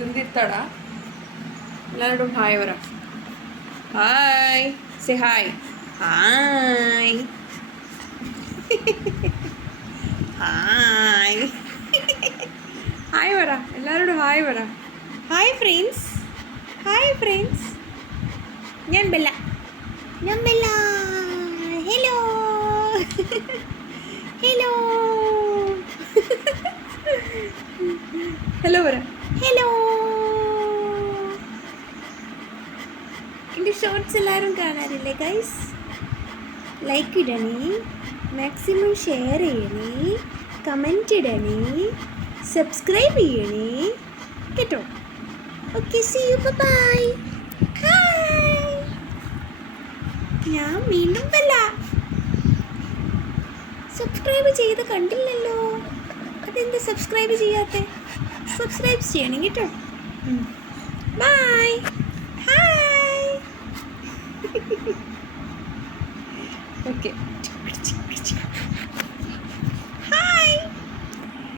ഇതെന്തിത്തടാ എല്ലാവരോടും ഹായ് പറ. Hi, say hi. Hi hi hi പറ, എല്ലാവരോടും ഹായ് പറ. Hi friends, hi friends. ഞാൻ ബെല്ല, ഹലോ ഹലോ ഹലോ പറ. ഹലോ. എൻ്റെ ഷോർട്സ് എല്ലാവരും കാണാറില്ലേ ഗൈസ്? ലൈക്ക് ഇടണേ, മാക്സിമം ഷെയർ ചെയ്യണേ, കമൻറ്റ് ഇടണേ, സബ്സ്ക്രൈബ് ചെയ്യണേ കേട്ടോ. Okay, see you, bye. Hi, ഞാൻ വീണ്ടും ബെല്ല. സബ്സ്ക്രൈബ് ചെയ്ത് കണ്ടില്ലല്ലോ, അതെന്താ സബ്സ്ക്രൈബ് ചെയ്യാത്തെ? സബ്സ്ക്രൈബ് ചെയ്യണം കേട്ടോ. Bye, hi. ഓക്കെ.